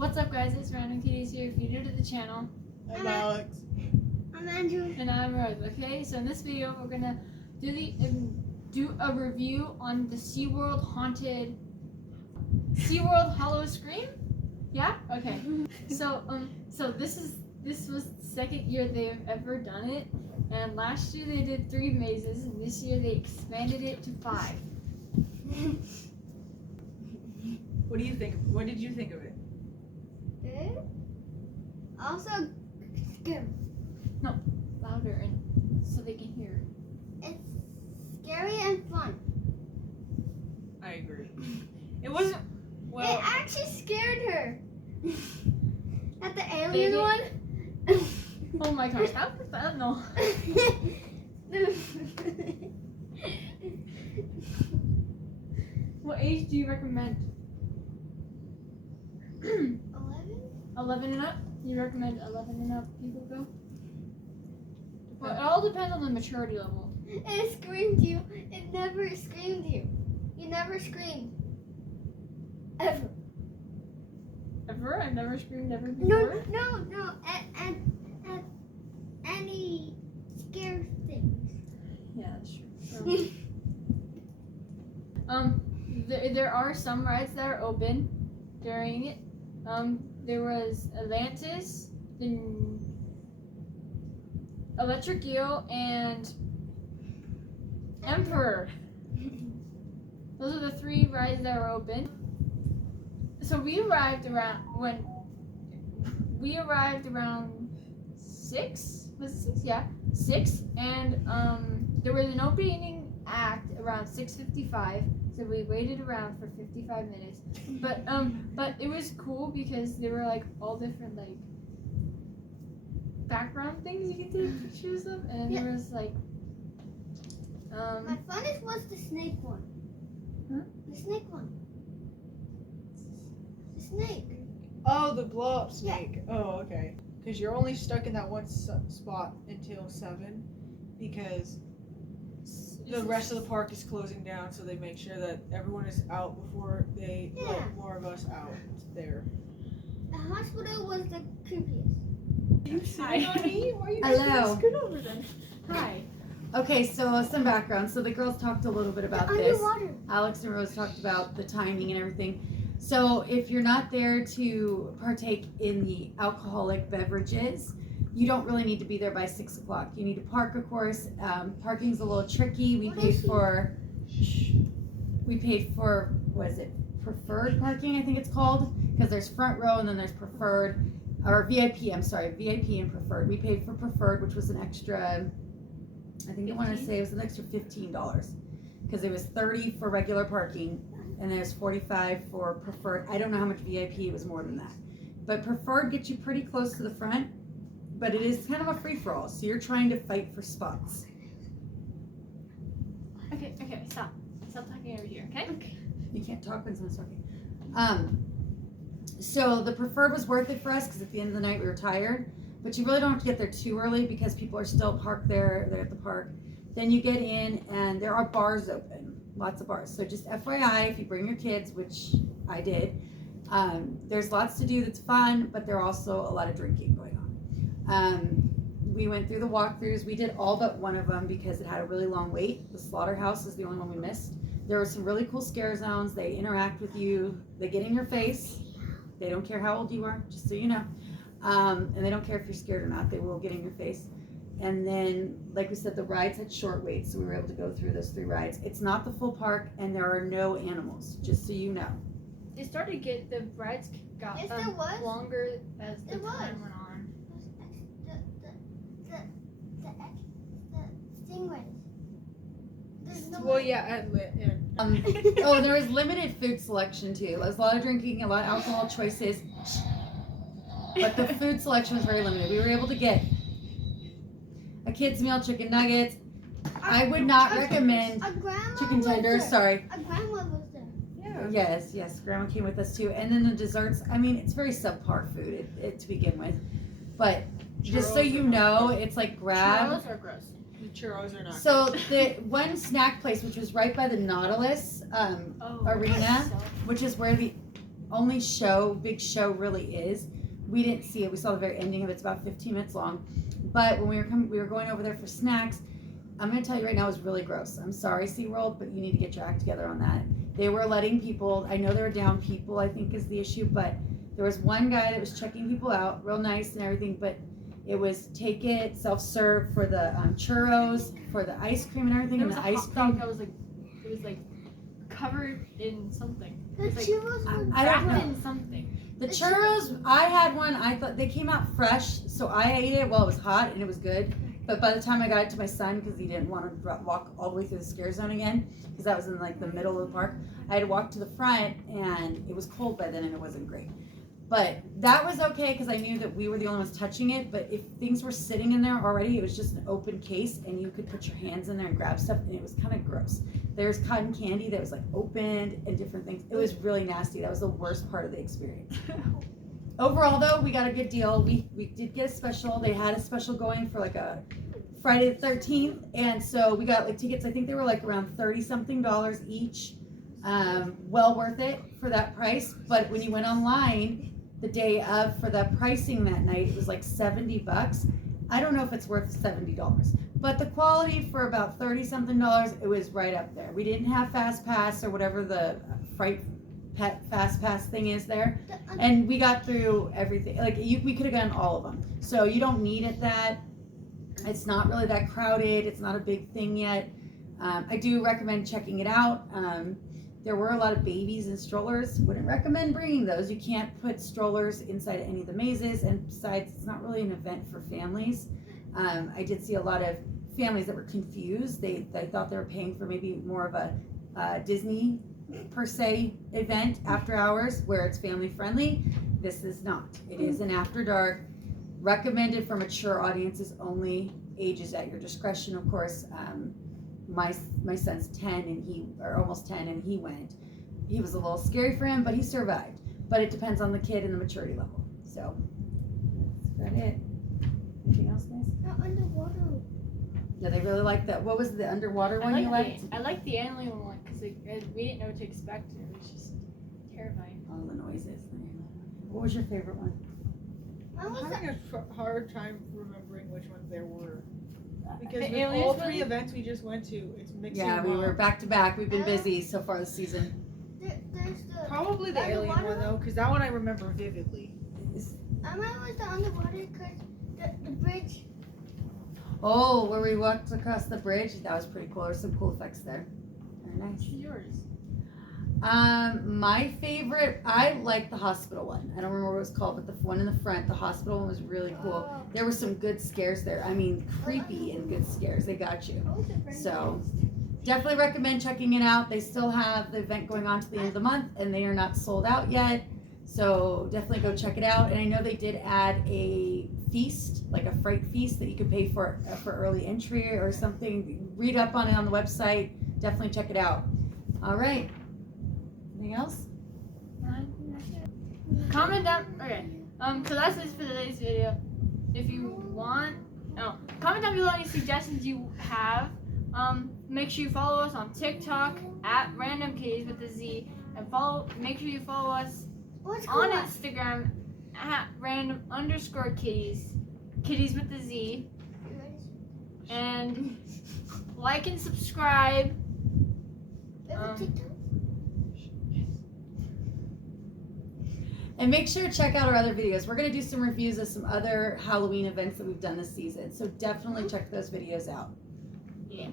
What's up, guys? It's Random Kitties here. If you're new to the channel, I'm Alex. I'm Andrew. and I'm Rose. Okay, so in this video, we're gonna do a review on the Seaworld Howl-O-Scream. Yeah. Okay. So this was the second year they've ever done it, and last year they did 3 mazes, and this year they expanded it to 5. What do you think? What did you think of it? Good. Also, scary. Louder and so they can hear. It's scary and fun. I agree. It wasn't It well. actually scared her. At the Did alien it? one. Oh my gosh, that was I don't know. What age do you recommend? 11? 11 and up? You recommend 11 and up people go? Well, it all depends on the maturity level. It screamed you. It never screamed you. You never screamed. Ever. Ever? I've never screamed ever No, before. no. At any scare things. Yeah, that's true. There are some rides that are open during it. There was Atlantis, then Electric Eel, and Emperor. Those are the 3 rides that were open. So we arrived around 6. Was it 6? Yeah, 6. And there was an opening act around 6:55. So we waited around for 55 minutes. But it was cool because there were like all different like background things you could take pictures of, and there was like My funnest was the snake one. Huh? The snake one. The snake. Oh, the blow up snake. Oh, okay. Because you're only stuck in that one spot until 7, because the rest of the park is closing down, so they make sure that everyone is out before they let more of us out there. The hospital was the creepiest. You sitting on me? Why are you Hello. scoot over then? Hi. Okay, so some background. So the girls talked a little bit about The this. underwater. Alex and Rose talked about the timing and everything. So if you're not there to partake in the alcoholic beverages, you don't really need to be there by 6 o'clock. You need to park, of course. Parking's a little tricky. We paid for, what is it, preferred parking, I think it's called, because there's front row and then there's preferred, or VIP, I'm sorry, VIP and preferred. We paid for preferred, which was an extra, I think I want to say it was an extra $15, because it was 30 for regular parking and there's 45 for preferred. I don't know how much VIP, it was more than that. But preferred gets you pretty close to the front, but it is kind of a free-for-all, so you're trying to fight for spots. Okay, stop talking over here, okay? You can't talk when someone's talking. So the preferred was worth it for us because at the end of the night we were tired, but you really don't have to get there too early because people are still parked there. They're at the park. Then you get in and there are bars open, lots of bars. So just FYI, if you bring your kids, which I did, there's lots to do that's fun, but there are also a lot of drinking going on. We went through the walkthroughs. We did all but one of them because it had a really long wait. The slaughterhouse is the only one we missed. There were some really cool scare zones. They interact with you. They get in your face. They don't care how old you are, just so you know. And they don't care if you're scared or not. They will get in your face. And then, like we said, the rides had short waits, so we were able to go through those 3 rides. It's not the full park, and there are no animals, just so you know. It started to get, the rides got Yes, there was. longer as the There was. time went on. The stingrays. There's no Well, yeah. Oh, there was limited food selection too. There was a lot of drinking, a lot of alcohol choices, but the food selection was very limited. We were able to get a kid's meal, chicken nuggets. I would not recommend A grandma chicken was tenders. there. Sorry. A grandma was there. Yeah. Yes, grandma came with us too. And then the desserts, I mean, it's very subpar food to begin with. But just so Churros you are not know, good. it's like grab. Churros are gross. The churros are not. So the one snack place, which was right by the Nautilus Oh, arena, so- which is where the only big show really is. We didn't see it. We saw the very ending of it. It's about 15 minutes long. But when we were going over there for snacks, I'm going to tell you right now, it was really gross. I'm sorry, SeaWorld, but you need to get your act together on that. They were letting people, I know they were down people, I think is the issue, but there was one guy that was checking people out, real nice and everything, but it was take it, self-serve for the churros, for the ice cream and everything, There and was the a ice hot cream. dog that was like, it was like covered in something. The It's like churros were I don't wrapped know. in something. The churros, I had one, I thought they came out fresh, so I ate it while it was hot and it was good. But by the time I got it to my son, because he didn't want to walk all the way through the scare zone again, because that was in like the middle of the park, I had to walk to the front and it was cold by then and it wasn't great. But that was okay because I knew that we were the only ones touching it. But if things were sitting in there already, it was just an open case and you could put your hands in there and grab stuff and it was kind of gross. There's cotton candy that was like opened and different things. It was really nasty. That was the worst part of the experience. Overall though, we got a good deal. We did get a special. They had a special going for like a Friday the 13th. And so we got like tickets. I think they were like around $30-something each. Well worth it for that price. But when you went online, the day of for the pricing that night, it was like $70. I don't know if it's worth $70, but the quality for about $30-something, it was right up there. We didn't have Fast Pass or whatever the Fright Pet Fast Pass thing is there, and we got through everything. Like we could have gotten all of them. So you don't need it that. It's not really that crowded. It's not a big thing yet. I do recommend checking it out. There were a lot of babies and strollers. Wouldn't recommend bringing those. You can't put strollers inside any of the mazes, and besides, it's not really an event for families. I did see a lot of families that were confused. They thought they were paying for maybe more of a Disney per se event after hours where it's family friendly. This is not. It is an after dark, recommended for mature audiences only, ages at your discretion, of course. My son's 10 and almost 10 and he went. He was a little scary for him, but he survived. But it depends on the kid and the maturity level. So that's about it. Anything else, guys? The underwater. Yeah, they really liked that. What was the underwater one you liked? I like the alien one because we didn't know what to expect. It was just terrifying. All the noises. What was your favorite one? I'm having a hard time remembering which ones there were. Because The with aliens all one? 3 events we just went to, it's mixing Yeah, we them were up. back to back. We've been busy so far this season. There's the. Probably the alien underwater one though, because that one I remember vividly. I remember the underwater because the bridge. Oh, where we walked across the bridge. That was pretty cool. There's some cool effects there. Very nice. What's yours? My favorite, I like the hospital one. I don't remember what it was called, but the one in the front, the hospital one was really cool. There were some good scares there. I mean, creepy and good scares. They got you. So, definitely recommend checking it out. They still have the event going on to the end of the month, and they are not sold out yet. So, definitely go check it out. And I know they did add a feast, like a fright feast that you could pay for early entry or something. Read up on it on the website. Definitely check it out. All right. Anything else? Comment down. Okay. So that's it for today's video. If you want, comment down below any suggestions you have. Make sure you follow us on TikTok at Random Kitties with a Z, and make sure you follow us on Instagram at random_kitties, kitties with a Z, and like and subscribe. And make sure to check out our other videos. We're going to do some reviews of some other Halloween events that we've done this season. So definitely check those videos out. Yeah.